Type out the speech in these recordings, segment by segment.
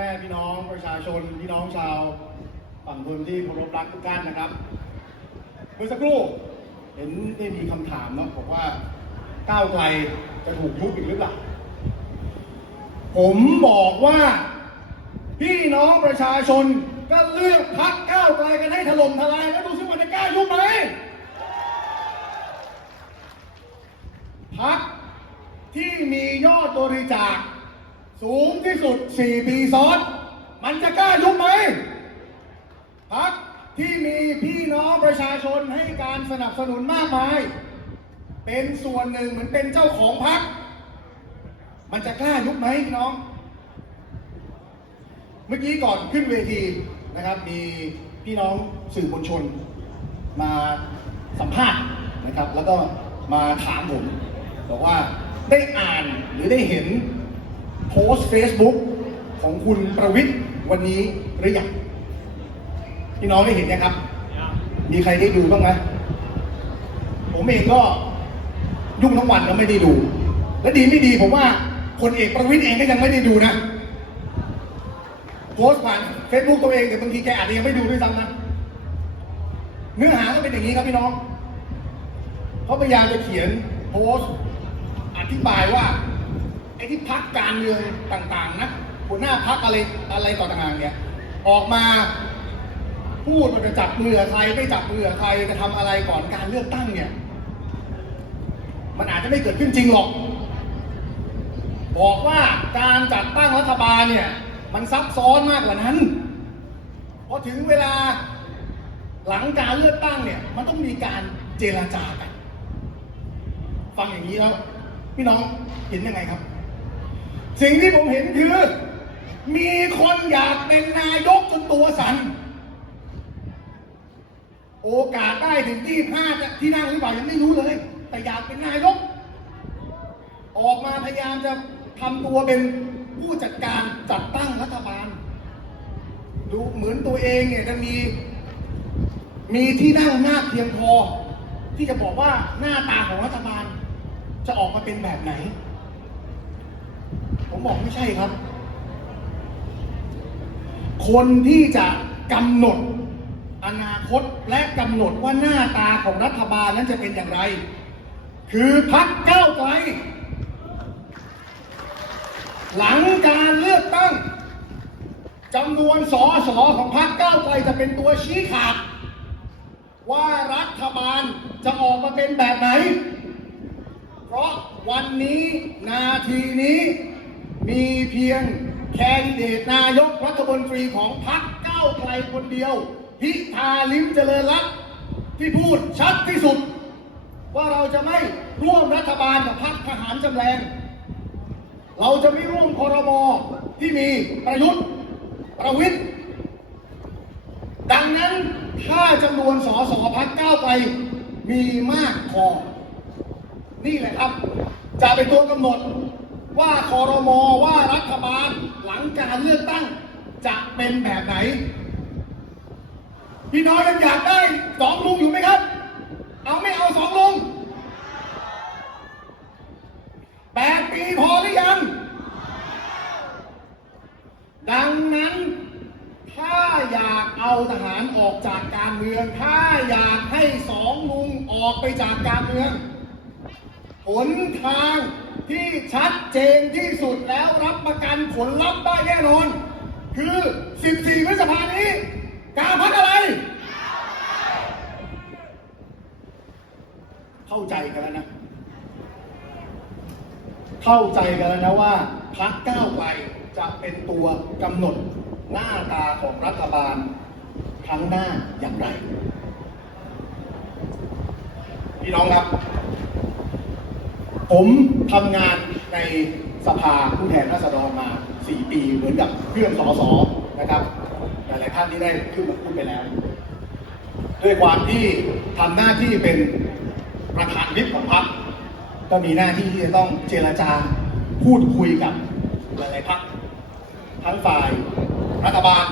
แม่พี่น้องประชาชนพี่น้องชาวฝั่งทนที่เคารพรักทุกท่านนะครับเมื่อสักครู่เห็นได้มีคำถามเนาะบอกว่าก้าวไกลจะถูกยุบอีกหรือเปล่าผมบอกว่า พี่น้องประชาชนก็เลือกพักก้าวไกลกันให้ถล่มทลายแล้วดูซิว่าจะกล้ายุบไหมพักที่มียอดบริจาค สูงที่สุด 4 ปีซ้อน มันจะกล้ายุบไหมพักที่มีพี่น้องประชาชนให้การสนับสนุนมากมาย เป็นส่วนหนึ่งเหมือนเป็นเจ้าของพัก มันจะกล้ายุบไหมพี่น้อง เมื่อกี้ก่อนขึ้นเวทีนะครับ มีพี่น้องสื่อมวลชน มาสัมภาษณ์นะครับ แล้วก็มาถามผมบอกว่าได้อ่านหรือได้เห็น โพสต์ Facebook ของคุณประวิทย์วันนี้หรือยังพี่น้องได้เห็นนะครับ มีใครได้ดูบ้างไหมผมเองก็ยุ่งทั้งวันแล้วไม่ได้ดู และดีไม่ดีผมว่าคนเอกประวิทย์เองก็ยังไม่ได้ดูนะโพสต์ผ่านเฟซบุ๊กตัวเองแต่บางทีแกอาจจะยังไม่ดูด้วยซ้ำนะเนื้อหาก็เป็นอย่างนี้ครับพี่น้องเขาพยายามจะเขียนโพสต์อธิบายว่า ไอ้ที่พักการเมืองต่างๆนะหัวหน้าพักอะไรอะไรต่อต่างๆเนี่ยออกมาพูดว่าจะจับมือใครไม่จับมือใครจะทำอะไรก่อนการเลือกตั้งเนี่ย มันอาจจะไม่เกิดขึ้นจริงหรอกบอกว่าการจัดตั้งรัฐบาลเนี่ย มันซับซ้อนมากกว่านั้นพอถึงเวลาหลังการเลือกตั้งเนี่ย มันต้องมีการเจรจากันฟังอย่างนี้แล้วพี่น้องเห็นยังไงครับ สิ่งที่ผมเห็นคือ มีคนอยากเป็นนายกจนตัวสั่นโอกาสได้ถึงที่ห้าที่นั่งหรือเปล่ายังไม่รู้เลย แต่อยากเป็นนายก ออกมาพยายามจะทำตัวเป็นผู้จัดการจัดตั้งรัฐบาล ดูเหมือนตัวเองเนี่ยจะมี มีที่นั่งมากเพียงพอ ที่จะบอกว่าหน้าตาของรัฐบาล จะออกมาเป็นแบบไหน ผมบอกไม่ใช่ครับ คนที่จะกำหนดอนาคตและกำหนดว่าหน้าตาของรัฐบาลนั้นจะเป็นอย่างไร คือพักก้าไกล หลังการเลือกตั้งจำนวนสอสอของพรรคก้าวไกลจะเป็นตัวชี้ขาด ว่ารัฐบาลจะออกมาเป็นแบบไหน เพราะวันนี้นาทีนี้ มีเพียงแคนดิเดตนายกรัฐมนตรีของพรรคก้าวไกลคนเดียว พิธาลิ้มเจริญรัตน์ที่พูดชัดที่สุด ว่าเราจะไม่ร่วมรัฐบาลกับพรรคทหารจำแรงเราจะไม่ร่วมคอรมอที่มีประยุทธ์ประวิทย์ดังนั้นถ้าจำนวนสสพักก้าวไปมีมากพอนี่แหละครับ จะเป็นตัวกำหนด ว่าคอรมอว่ารัฐบาลหลังการเลือกตั้งจะเป็นแบบไหน พี่น้อยยังอยากได้สองลุงอยู่ไหมครับ เอาไม่เอาสองลุงแปดปีพอหรือยัง ดังนั้นถ้าอยากเอาทหารออกจากการเมือง ถ้าอยากให้สองลุงออกไปจากการเมือง หนทาง ที่ชัดเจนที่สุดแล้วรับประกันผลลัพธ์ได้แน่นอน คือ 14 พฤษภานี้ การพักอะไร เข้าใจกันแล้วนะ เข้าใจกันแล้วนะว่าพักก้าวไกลจะเป็นตัวกำหนดหน้าตาของรัฐบาลครั้งหน้าอย่างไร พี่น้องครับ ผมทำงานในสภาผู้แทนราษฎรมา 4 ปีเหมือนกับเพื่อนสสนะครับหลายๆท่านที่ได้ขึ้นมาพูดไปแล้ว ด้วยความที่ทำหน้าที่เป็นประธานวิปของพรรคก็มีหน้าที่ที่จะต้องเจรจาพูดคุยกับหลายๆพรรคทั้งฝ่ายรัฐบาล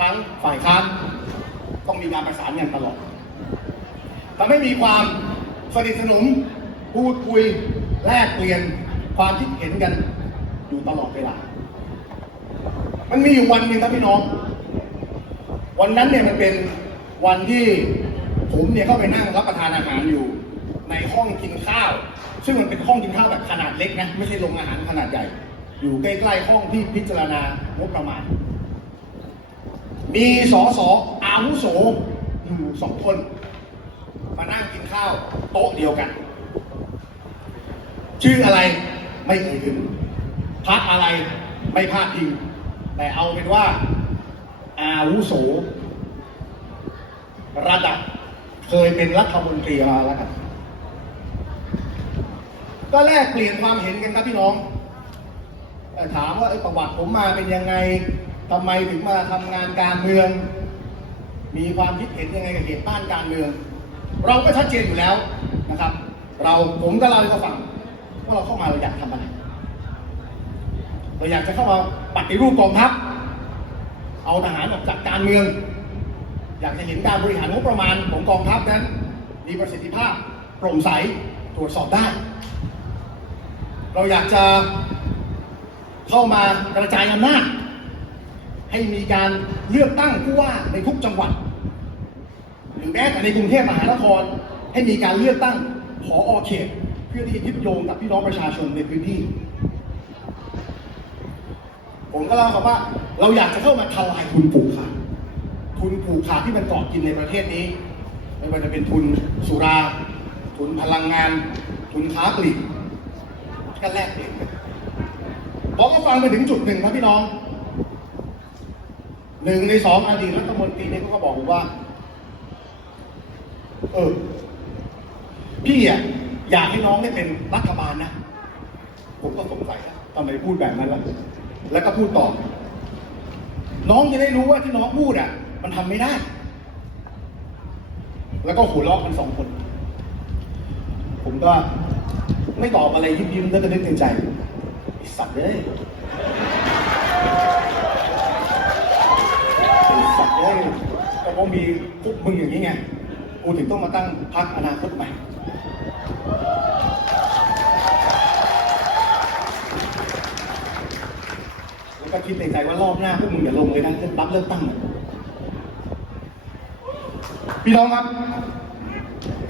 ทั้งฝ่ายค้านต้องมีการประสานกันตลอดทำให้มีความสนิทสนมพูดคุย แลกเปลี่ยนความคิดเห็นกันอยู่ตลอดเวลา มันมีอยู่วันหนึ่งครับพี่น้อง วันนั้นเนี่ยมันเป็นวันที่ผมเนี่ยเข้าไปนั่งรับประทานอาหารอยู่ ในห้องกินข้าว ซึ่งมันเป็นห้องกินข้าวแบบขนาดเล็กนะ ไม่ใช่โรงอาหารขนาดใหญ่ อยู่ใกล้ๆห้องที่พิจารณางบประมาณ มีสอสออาวุโสอยู่สองคน มานั่งกินข้าวโต๊ะเดียวกัน ชื่ออะไรไม่เคยถึงพักอะไรไม่พลาดพิงแต่เอาเป็นว่า อาวุโส ระดับเคยเป็นรัฐมนตรีมาแล้วครับก็แลกเปลี่ยนความเห็นกันครับพี่น้องแต่ถามว่าประวัติผมมาเป็นยังไงทำไมถึงมาทำงานการเมือง มีความคิดเห็นยังไงกับเหตุบ้านการเมือง เราก็ชัดเจนอยู่แล้วนะครับ เราผมก็เล่าให้เขาฟัง ว่าเราเข้ามาเราอยากทำอะไร เราอยากจะเข้ามาปฏิรูปกองทัพ เอาทหารออกจากการเมือง อยากจะเห็นการบริหารงบประมาณของกองทัพนั้น มีประสิทธิภาพโปร่งใสตรวจสอบได้ เราอยากจะเข้ามากระจายอำนาจให้มีการเลือกตั้งผู้ว่าในทุกจังหวัด หรือแม้แต่ในกรุงเทพมหานครให้มีการเลือกตั้งผอเขต พื่อที่ยึดโยงกับพี่น้องประชาชนในพื้นที่ ผมก็เล่าครับว่า เราอยากจะเข้ามาทลายทุนผูกขาดทุนผูกขาดที่มันเกาะกินในประเทศนี้ ไม่ว่าจะเป็นทุนสุรา ทุนพลังงาน ทุนค้าปลีกก็แลกเปลี่ยนกันพอก็ฟังไปถึงจุดหนึ่งครับพี่น้องหนึ่งในสองอดีตรัฐมนตรีนี่ก็บอกผมว่า เออ พี่อะ อยากให้น้องได้เป็นรัฐบาลนะ ผมก็สงสัยทำไมพูดแบบนั้นล่ะ แล้วก็พูดต่อ น้องจะได้รู้ว่าที่น้องพูดอะ มันทำไม่ได้ แล้วก็หัวเราะกันสองคน ผมก็ไม่ตอบอะไรยิ้มยิ้มๆแล้วก็นึกในใจสัตว์เลยสัตว์เลยแต่พอมีพวกมึงอย่างนี้ไงกูถึงต้องมาตั้งพักอนาคตใหม่ แล้วก็คิดในใจว่ารอบหน้าพวกมึงอย่าลงเลยนะเลือกรับเลือกตั้งพี่น้องครับ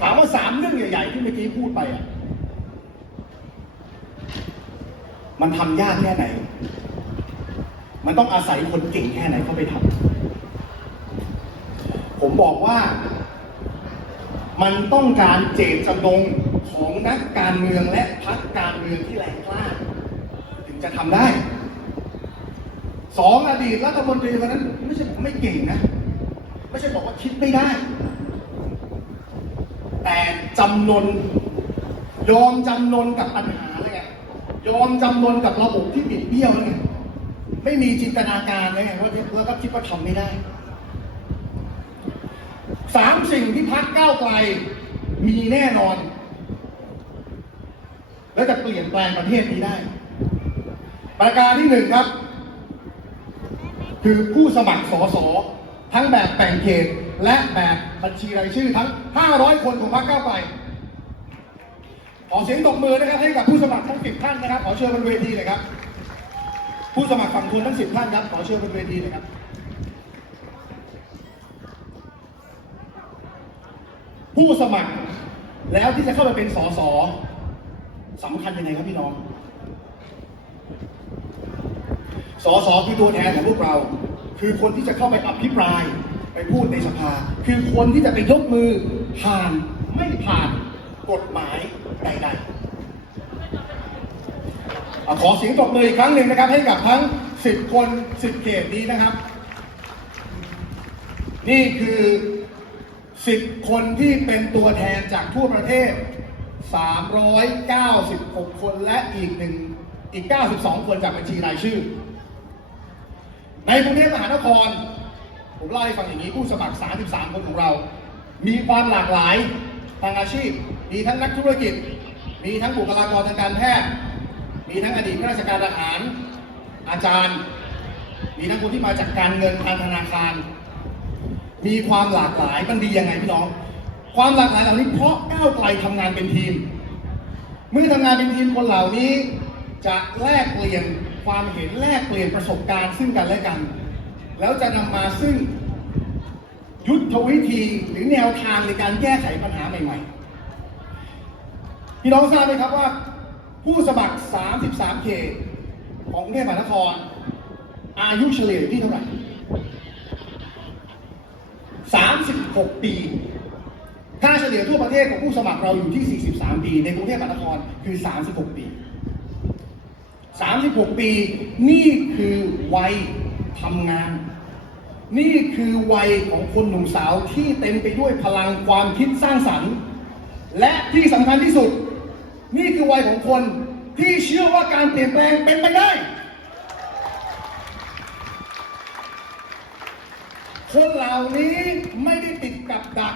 ถามว่าสามเรื่องใหญ่ๆที่เมื่อกี้พูดไปอะ มันทำยากแค่ไหน มันต้องอาศัยคนเก่งแค่ไหนเข้าไปทำผมบอกว่า มันต้องการเจตจำนงของนักการเมืองและพรรคการเมืองที่แรงกล้า ถึงจะทำได้ สองอดีตรัฐมนตรีคนนั้น ไม่ใช่ผมไม่เก่งนะ ไม่ใช่บอกว่าคิดไม่ได้ แต่จำนน ยอมจำนนกับปัญหาเลยไงยอมจำนนกับระบบที่บิดเบี้ยวเลยไงไม่มีจินตนาการเลยไงว่าแล้วก็คิดว่าทำไม่ได้สามสิ่งที่พักก้าวไกลมีแน่นอน และจะเปลี่ยนแปลงประเทศนี้ได้ ประการที่หนึ่งครับ คือผู้สมัครสสทั้งแบบแบ่งเขตและแบบบัญชีรายชื่อทั้ง 500 คนของพรรคก้าวไกลขอเสียงตบมือนะครับให้กับผู้สมัครทั้ง 10 ท่านนะครับ ขอเชิญบนเวทีเลยครับ ผู้สมัครฝั่งคุณทั้ง 10 ท่านครับ ขอเชิญบนเวทีเลยครับผู้สมัครแล้วที่จะเข้าไปเป็นสสสำคัญยังไงครับพี่น้อง สสคือตัวแทนของพวกเรา คือคนที่จะเข้าไปอภิปรายไปพูดในสภา คือคนที่จะไปยกมือผ่านไม่ผ่านกฎหมายใดๆขอเสียงตบมืออีกครั้งหนึ่งนะครับให้กับทั้ง 10 คน 10 เขตนี้นะครับ นี่คือ 10 คนที่เป็นตัวแทนจากทั่วประเทศ 396 คนและอีกหนึ่งอีก 92 คนจากบัญชีรายชื่อ ในกรุงเทพมหานคร ผมเล่าให้ฟังอย่างนี้ผู้สมัคร 33 คนของเรา มีความหลากหลายทางอาชีพ มีทั้งนักธุรกิจ มีทั้งบุคลากรทางการแพทย์ มีทั้งอดีตข้าราชการทหาร อาจารย์ มีทั้งคนที่มาจากการเงินการธนาคาร มีความหลากหลายมันดียังไงพี่น้อง ความหลากหลายเหล่านี้เพราะก้าวไกลทำงานเป็นทีม เมื่อทำงานเป็นทีมคนเหล่านี้จะแลกเปลี่ยน ความเห็นแลกเปลี่ยนประสบการณ์ซึ่งกันและกัน แล้วจะนำมาซึ่งยุทธวิธีหรือแนวทางในการแก้ไขปัญหาใหม่ๆ พี่น้องทราบไหมครับว่าผู้สมัคร 33 เขตของกรุงเทพมหานคร อายุเฉลี่ยที่เท่าไหร่ 36 ปี ค่าเฉลี่ยทั่วประเทศของผู้สมัครเราอยู่ที่ 43 ปี ในกรุงเทพมหานครคือ 36 ปี 36 ปี นี่คือวัยทำงาน นี่คือวัยของคนหนุ่มสาวที่เต็มไปด้วยพลังความคิดสร้างสรรค์ และที่สำคัญที่สุด นี่คือวัยของคนที่เชื่อว่าการเปลี่ยนแปลงเป็นไปได้ คนเหล่านี้ไม่ได้ติดกับดัก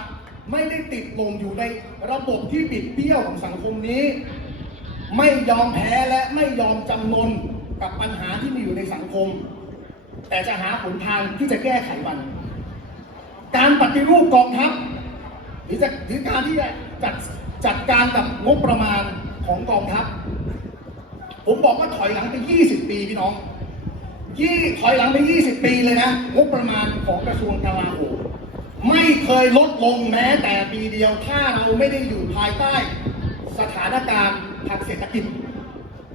ไม่ได้ติดลงอยู่ในระบบที่บิดเบี้ยวของสังคมนี้ ไม่ยอมแพ้และไม่ยอมจำนนกับปัญหาที่มีอยู่ในสังคม แต่จะหาหนทางที่จะแก้ไขมัน การปฏิรูปกองทัพหรือจะหรือการที่จะจัดจัดการกับงบประมาณของกองทัพ ผมบอกว่าถอยหลังไป 20 ปีพี่น้องยี่ถอยหลังไป 20 ปีเลยนะงบประมาณของกระทรวงกลาโหมไม่เคยลดลงแม้แต่ปีเดียว ถ้าเราไม่ได้อยู่ภายใต้สถานการณ์ ทางเศรษฐกิจ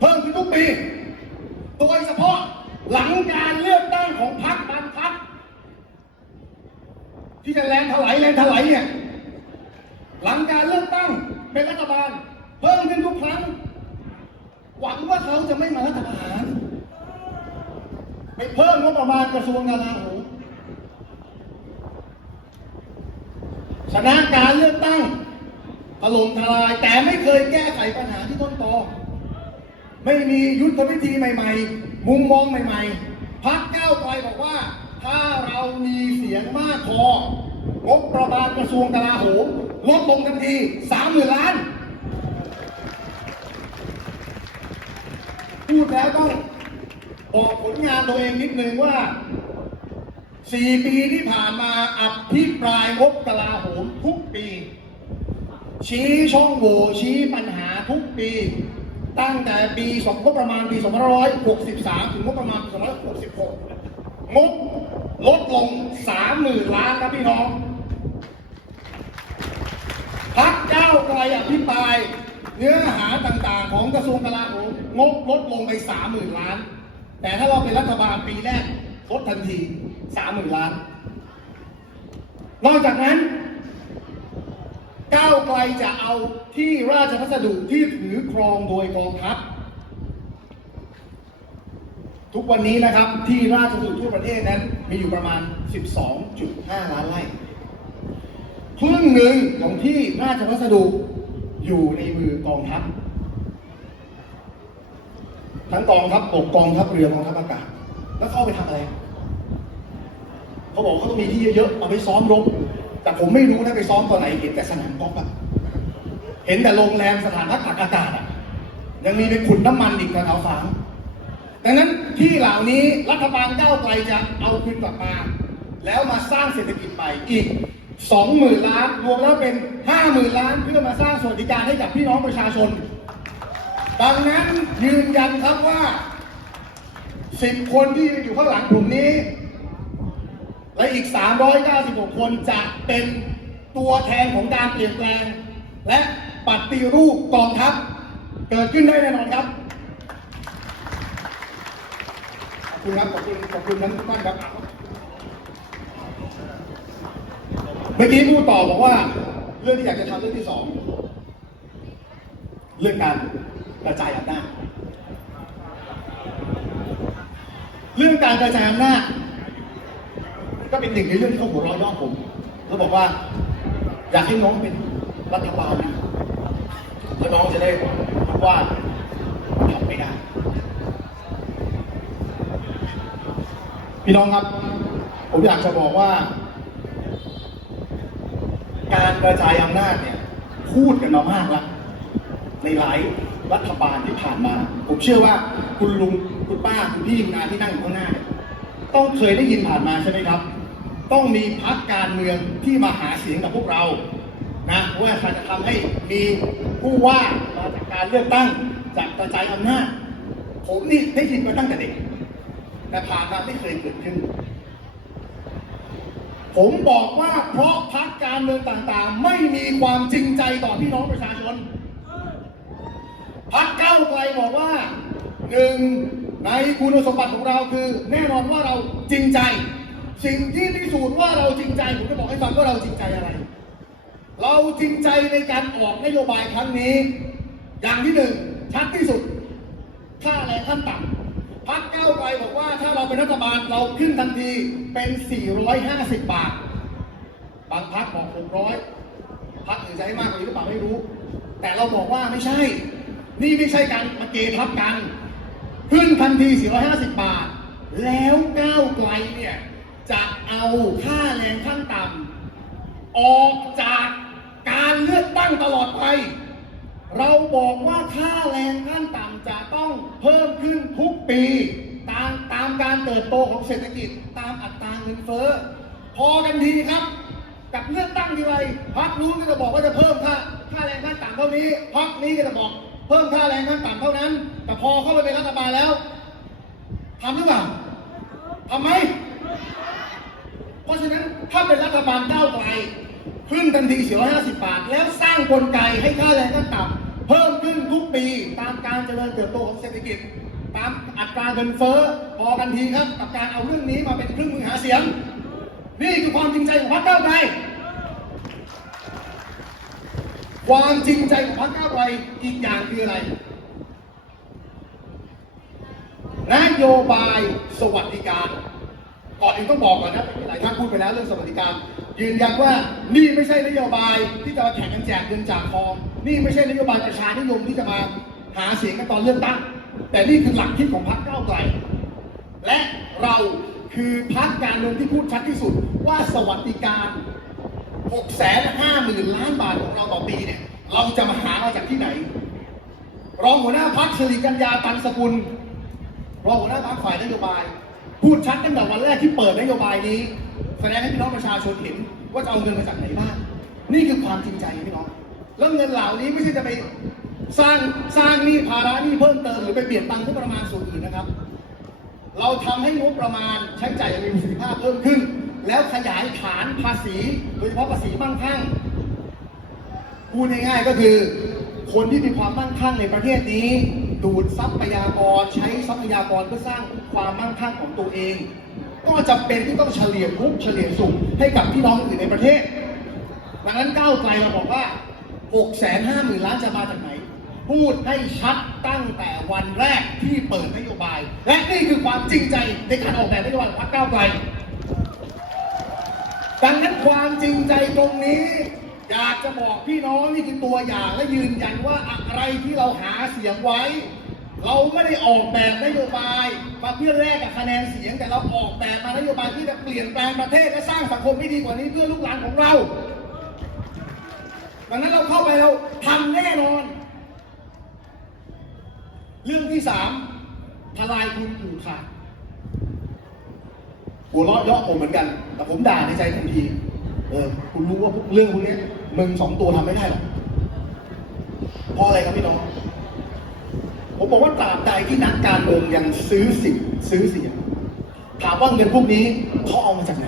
เพิ่มขึ้นทุกปี โดยเฉพาะหลังการเลือกตั้งของพรรคบางพรรคที่จะแรงถลายแรงถลายเนี่ยหลังการเลือกตั้งเป็นรัฐบาล เพิ่มขึ้นทุกครั้ง หวังว่าเขาจะไม่มารัฐประหารไปเพิ่มงบประมาณกระทรวงกลาโหมชนะการเลือกตั้ง ถล่มทลาย แต่ไม่เคยแก้ไขปัญหาที่ต้นตอไม่มียุทธวิธีใหม่ ๆ มุมมองใหม่ๆพักก้าวไกลบอกว่า ถ้าเรามีเสียงมากพองบประมาณกระทรวงกลาโหมลดลงทันทีสามหมื่นล้าน พูดแล้วต้องบอกผลงานตัวเองนิดนึงว่าสี่ปีที่ผ่านมาอภิปรายงบกลาโหมทุกปี ชี้ช่องโหว่ชี้ปัญหาทุกปี ตั้งแต่ปีสองงบประมาณปี2563 ถึงงบประมาณ2566 งบลดลง 30,000 ล้านครับพี่น้องพักเก้าไกลอภิปราย เนื้อหาต่างๆ ของกระทรวงกลาโหมงบลดลงไป 30,000 ล้าน แต่ถ้าเราเป็นรัฐบาลปีแรกลดทันที 30,000 ล้าน นอกจากนั้น ก้าวไกลจะเอาที่ราชพัสดุที่ถือครองโดยกองทัพทุกวันนี้นะครับที่ราชพัสดุทั่วประเทศนั้นมีอยู่ประมาณ 12.5 ล้านไร่ครึ่งหนึ่งของที่ราชพัสดุอยู่ในมือกองทัพทั้งกองทัพบกกองทัพเรือกองทัพอากาศ แล้วเข้าไปทำอะไร เขาบอกเขาต้องมีที่เยอะๆเอาไปซ้อมรบ แต่ผมไม่รู้นะไปซ้อมตอนไหนเห็นแต่สนามกอล์ฟอะเห็นแต่โรงแรมสถานทักษะอากาศอะยังมีไปขุดน้ำมันอีกแถวฝางดังนั้นที่เหล่านี้รัฐบาลก้าวไกลจะเอาคืนกลับมา แล้วมาสร้างเศรษฐกิจใหม่อีกสองหมื่นล้านรวมแล้วเป็นห้าหมื่นล้านเพื่อมาสร้างสวัสดิการให้กับพี่น้องประชาชน ดังนั้นยืนยันครับว่าสิบคนที่อยู่ข้างหลังกลุ่มนี้ และอีก 396 คนจะเป็นตัวแทนของการเปลี่ยนแปลง และปฏิรูปกองทัพเกิดขึ้นได้แน่นอนครับ ขอบคุณครับ ขอบคุณขอบคุณทั้งทุกท่านครับ เมื่อกี้พูดต่อบอกว่า เรื่องที่อยากจะทำเรื่องที่สองเรื่องการกระจายอำนาจเรื่องการกระจายอำนาจ ก็เป็นหนึ่งในเรื่องที่เขาหัวเราะย่อผมเขาบอกว่า อยากให้น้องเป็นรัฐบาลนะแล้วน้องจะได้รู้ว่าทำไม่ได้พี่น้องครับ ผมอยากจะบอกว่า การกระจายอำนาจเนี่ย พูดกันมามากแล้วในหลายรัฐบาลที่ผ่านมา ผมเชื่อว่าคุณลุงคุณป้าคุณพี่คุณอาที่นั่งอยู่ข้างหน้า ต้องเคยได้ยินผ่านมาใช่ไหมครับ ต้องมีพักการเมืองที่มาหาเสียงกับพวกเรานะว่าจะทำให้มีผู้ว่ามาจากการเลือกตั้งจากกระจายอำนาจผมนี่ได้ยินมาตั้งแต่เด็ก แต่ผ่านมาไม่เคยเกิดขึ้น ผมบอกว่าเพราะพักการเมืองต่างๆ ไม่มีความจริงใจต่อพี่น้องประชาชนพักเก้าไกลบอกว่าหนึ่งในคุณสมบัติของเราคือ แน่นอนว่าเราจริงใจ สิ่งที่พิสูจน์ว่าเราจริงใจผมจะบอกให้ฟังว่าเราจริงใจอะไร เราจริงใจในการออกนโยบายครั้งนี้ อย่างที่หนึ่งชัดที่สุดค่าแรงขั้นต่ำพักเก้าไกลบอกว่าถ้าเราเป็นรัฐบาลเราขึ้นทันทีเป็น 450 บาท บางพักบอก 600พักอื่นจะให้มากกว่านี้หรือเปล่าไม่รู้ แต่เราบอกว่าไม่ใช่ นี่ไม่ใช่การมาเกทับกัน ขึ้นทันที 450 บาท แล้วก้าวไกลเนี่ย จะเอาค่าแรงขั้นต่ำออกจากการเลือกตั้งตลอดไป เราบอกว่าค่าแรงขั้นต่ำจะต้องเพิ่มขึ้นทุกปี ตามตามการเติบโตของเศรษฐกิจตามอัตราเงินเฟ้อ พอกันทีครับ กับเลือกตั้งทีไรพักนู้นก็จะบอกว่าจะเพิ่มค่าค่าแรงขั้นต่ำเท่านี้พักนี้ก็จะบอกเพิ่มค่าแรงขั้นต่ำเท่านั้น แต่พอเข้าไปเป็นรัฐบาลแล้วทำหรือเปล่าทำไหม เพราะฉะนั้นถ้าเป็นรัฐบาลก้าวไกลขึ้นทันที450 บาท แล้วสร้างกลไกให้ค่าแรงขั้นต่ำเพิ่มขึ้นทุกปีตามการเจริญเติบโตของเศรษฐกิจ ตามอัตราเงินเฟ้อพอกันทีครับกับการเอาเรื่องนี้มาเป็นเครื่องมือหาเสียง นี่คือความจริงใจของพรรคก้าวไกลความจริงใจของพรรคก้าวไกลอีกอย่างคืออะไรนโยบายสวัสดิการ ก่อนอื่นต้องบอกก่อนนะหลายท่านพูดไปแล้วเรื่องสวัสดิการ ยืนยันว่านี่ไม่ใช่นโยบายที่จะมาแข่งกันแจกเงินจากทอง นี่ไม่ใช่นโยบายประชานิยมที่จะมาหาเสียงกันตอนเลือกตั้ง แต่นี่คือหลักคิดของพรรคก้าวไกล และเราคือพรรคการเมืองที่พูดชัดที่สุดว่าสวัสดิการ6 5 0 0 0 0ล้านบาทของเราต่อปีเนี่ย เราจะมาหามาจากที่ไหน รองหัวหน้าพรรคสิริกัญญาตันสกุล รองหัวหน้าพรรคฝ่ายนโยบาย พูดชัดตั้งแต่วันแรกที่เปิดนโยบายนี้ แสดงให้พี่น้องประชาชนเห็นว่าจะเอาเงินมาจากไหนบ้างนี่คือความจริงใจพี่น้อง แล้วเงินเหล่านี้ไม่ใช่จะไปสร้างสร้างหนี้ภาระหนี้เพิ่มเติมหรือไปเปลี่ยนตังค์งบประมาณส่วนอื่นนะครับ เราทำให้งบประมาณใช้จ่ายอย่างมีประสิทธิภาพเพิ่มขึ้น แล้วขยายฐานภาษีโดยเฉพาะภาษีมั่งคั่งพูดง่ายๆก็คือ คนที่มีความมั่งคั่งในประเทศนี้ ดูดทรัพยากรใช้ทรัพยากรเพื่อสร้างความมั่งคั่งของตัวเอง ก็จำเป็นที่ต้องเฉลี่ยทุกเฉลี่ยสุขให้กับพี่น้องอื่นในประเทศ ดังนั้นก้าวไกลเราบอกว่า6 5 0 0 0 0ล้านจะมาจากไหน พูดให้ชัดตั้งแต่วันแรกที่เปิดนโยบาย และนี่คือความจริงใจในการออกแบบนโยบายของพรรคก้าวไกล ดังนั้นความจริงใจตรงนี้ อยากจะบอกพี่น้องนี่คือตัวอย่างและยืนยันว่าอะไรที่เราหาเสียงไว้ เราไม่ได้ออกแบบนโยบายมาเพื่อแลกกับคะแนนเสียงแต่เราออกแบบมานโยบายที่จะเปลี่ยนแปลงประเทศและสร้างสังคมที่ดีกว่านี้เพื่อลูกหลานของเราดังนั้นเราเข้าไปเราทำแน่นอน เรื่องที่สามทลายคุณผูกขาดหัวเราะเยาะผมเหมือนกัน แต่ผมด่าในใจทันทีเออคุณรู้ว่าพวกเรื่องพวกนี้ มึงสองตัวทำไม่ได้หรอกเพราะอะไรครับพี่น้อง ผมบอกว่าตราบใดที่นักการเมืองยังซื้อสิทธิ์ซื้อเสียงถามว่าเงินพวกนี้เขาเอามาจากไหน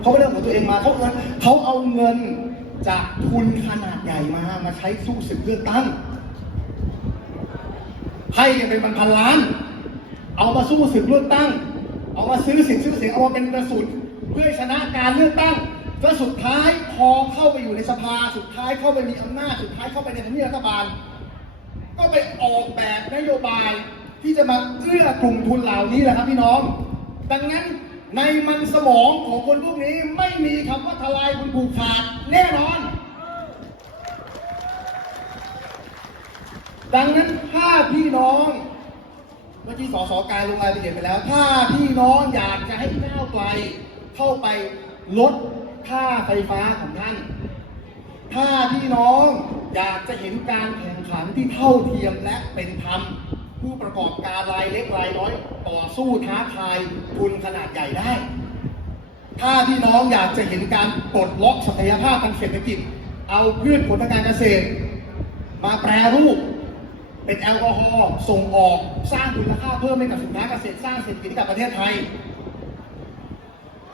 เขาไม่ได้เอาของตัวเองมาเขาเงินเขาเอาเงินจากทุนขนาดใหญ่มามาใช้สู้ศึกเลือกตั้งให้กันเป็นพันล้าน เอามาสู้ศึกเลือกตั้ง เอามาซื้อสิทธิ์ซื้อเสียงเอามาเป็นกระสุนเพื่อชนะการเลือกตั้ง แล้วสุดท้ายพอเข้าไปอยู่ในสภา สุดท้ายเข้าไปมีอำนาจ สุดท้ายเข้าไปในทำเนียบรัฐบาล ก็ไปออกแบบนโยบายที่จะมาเอื้อกลุ่มทุนเหล่านี้แหละครับพี่น้อง ดังนั้นในมันสมองของคนพวกนี้ไม่มีคำว่าทลายคุณผูกขาดแน่นอน ดังนั้นถ้าพี่น้องเมื่อกี้สสกายลงรายละเอียดไปแล้ว ถ้าพี่น้องอยากจะให้ก้าวไกลเข้าไปลด ค่าไฟฟ้าของท่าน ถ้าพี่น้องอยากจะเห็นการแข่งขันที่เท่าเทียมและเป็นธรรม ผู้ประกอบการรายเล็กรายน้อยต่อสู้ท้าทายทุนขนาดใหญ่ได้ ถ้าพี่น้องอยากจะเห็นการปลดล็อกศักยภาพทางเศรษฐกิจ เอาพืชผลทางการเกษตร มาแปรรูปเป็นแอลกอฮอล์ส่งออกสร้างมูลค่าเพิ่มให้กับสินค้าเกษตรสร้างเศรษฐกิจให้กับประเทศไทย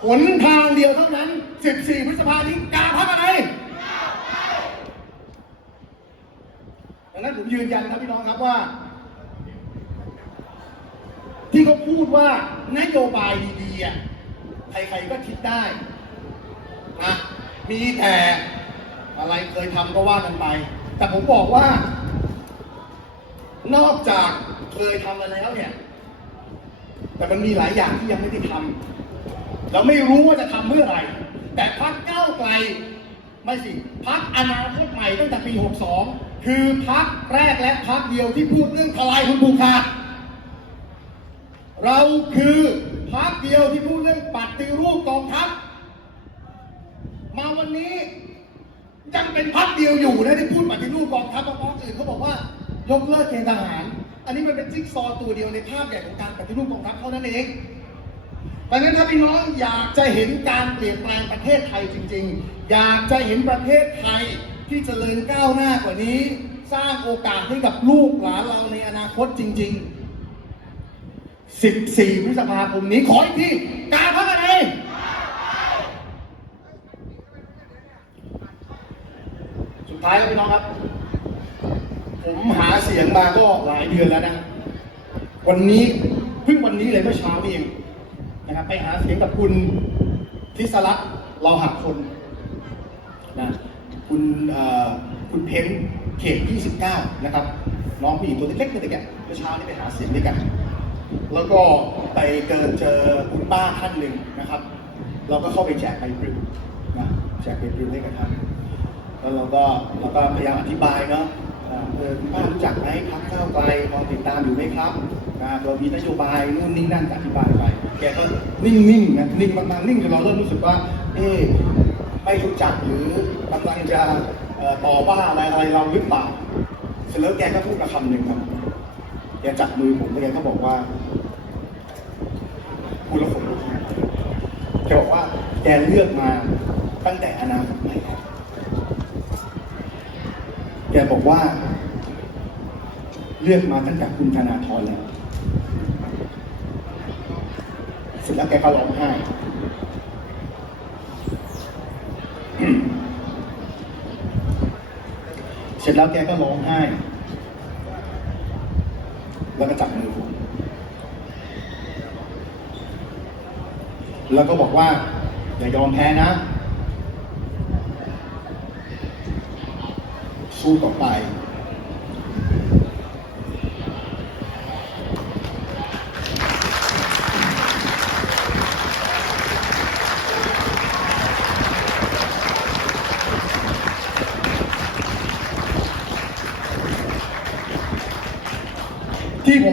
หนทางเดียวเท่านั้น 14 พฤษภาคมนี้กาพักอะไรดังนั้นผมยืนยันครับพี่น้องครับว่า ที่เขาพูดว่านโยบายดีๆใครๆก็คิดได้นะมีแต่อะไรเคยทำก็ว่ากันไป แต่ผมบอกว่า นอกจากเคยทำมาแล้วเนี่ย แต่มันมีหลายอย่างที่ยังไม่ได้ทำ เราไม่รู้ว่าจะทำเมื่อไหร่ แต่พักก้าวไกลไม่สิพักอนาคตใหม่ตั้งแต่ปี 62 คือพักแรกและพักเดียวที่พูดเรื่องทลายคุณผูกขาดเราคือพรรคเดียวที่พูดเรื่องปฏิรูปกองทัพมาวันนี้ยังเป็นพรรคเดียวอยู่นะที่พูดปฏิรูปกองทัพเพราะพรรคอื่นเขาบอกว่ายกเลิกเกณฑ์ทหาร อันนี้มันเป็นจิ๊กซอว์ตัวเดียวในภาพใหญ่ของการปฏิรูปกองทัพเท่านั้นเอง ดังนั้นถ้าพี่น้องอยากจะเห็นการเปลี่ยนแปลงประเทศไทยจริง ๆ อยากจะเห็นประเทศไทยที่จเจริญก้าวหน้ากว่านี้ สร้างโอกาสให้กับลูกหลานเราในอนาคตจริง ๆ 14 พฤษภาคมนี้ขออีกทีการพักอะไรสุดท้ายแล้วพี่น้องครับ ผมหาเสียงมาก็หลายเดือนแล้วนะ วันนี้เพิ่งวันนี้เลยเมื่อเช้านี่เอง นะครับไปหาเสียงกับคุณทิศรัตน์เราหักคนนะคุณเอ่อคุณเพ้นเขต 29 นะครับ น้องผู้หญิงตัวเล็กๆตัวเด็กๆเมื่อเช้านี้ไปหาเสียงด้วยกัน แล้วก็ไปเจอเจอคุณป้าท่านหนึ่งนะครับ เราก็เข้าไปแจกใบปลิวนะแจกใบปลิวให้กับท่านแล้วเราก็เราก็พยายามอธิบายเนาะเออคุณป้ารู้จักไหมพักก้าไกลพอติดตามอยู่ไหมครับ นะเรามีนโยบายนู่นนี่นั่นอธิบายไป แกก็นิ่งๆนะนิ่งมากๆนิ่งจนเราเริ่มรู้สึกว่า เอ๊ะไม่รู้จักหรือกำลังจะเอ่อต่อว่าอะไรอะไรเราหรือเปล่าเสร็จแล้วแกก็พูดมาคำหนึ่งครับแกจับมือผมแล้วแกก็บอกว่าพูดแล้วผมลุกนแกบอกว่าแกเลือกมาตั้งแต่อนาคตใหม่แล้วแกบอกว่า เลือกมาตั้งแต่คุณธนาธรแล้ว เสร็จแล้วแกก็ร้องไห้เสร็จแล้วแกก็ร้องไห้ แล้วก็จับมือผมแล้วก็บอกว่า อย่ายอมแพ้นะ สู้ต่อไป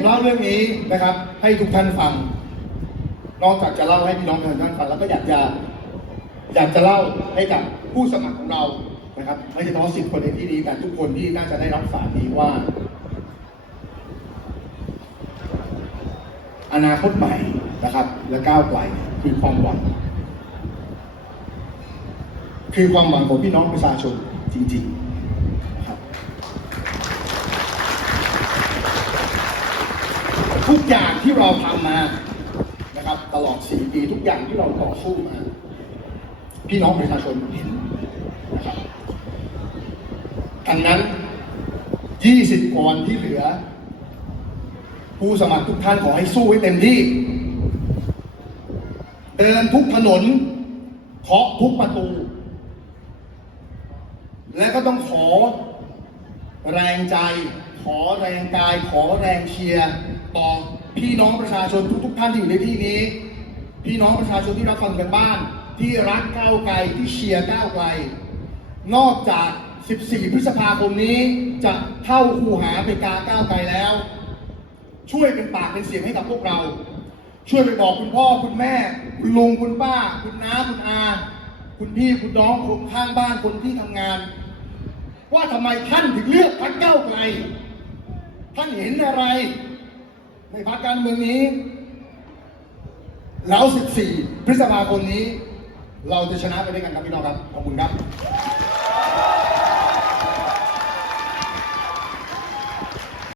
เล่าเรื่องนี้นะครับ ให้ทุกท่านฟัง นอกจากจะเล่าให้พี่น้องประชานฟังแล้วก็อยากจะอยากจะเล่าให้กับผู้สมัครของเรานะครับไม่ใช่เฉพาะสิบคนในที่นี้แต่ทุกคนที่น่าจะได้รับสารนี้ว่า อนาคตใหม่นะครับ และก้าวไกลคือความหวังคือความหวังของพี่น้องประชาชนจริง ๆ นะครับ ที่เราทำมานะครับ ตลอด 4 ปีทุกอย่างที่เราต่อสู้มา พี่น้องประชาชนเห็นนะครับดังนั้น 20กว่าวันที่เหลือ ผู้สมัครทุกท่านขอให้สู้ให้เต็มที่ เดินทุกถนนเคาะทุกประตู และก็ต้องขอแรงใจ ขอแรงกาย ขอแรงเชียร์ต่อ พี่น้องประชาชนทุก ๆ ท่านที่อยู่ในที่นี้ พี่น้องประชาชนที่รับฟังกันบ้าน ที่รักก้าวไกลที่เชียร์ก้าวไกล นอกจาก 14 พฤษภาคมนี้จะเข้าคูหาไปกาก้าวไกลแล้ว ช่วยเป็นปากเป็นเสียงให้กับพวกเรา ช่วยไปบอกคุณพ่อคุณแม่ คุณลุงคุณป้า คุณน้าคุณอา คุณพี่คุณน้องคนข้างบ้านคนที่ทำงาน ว่าทำไมท่านถึงเลือกพรรคก้าวไกลท่านเห็นอะไร ในพรรคการเมืองนี้ แล้ว 14 พฤษภาคมนี้ เราจะชนะไปด้วยกันครับพี่น้องครับ ขอบคุณครับ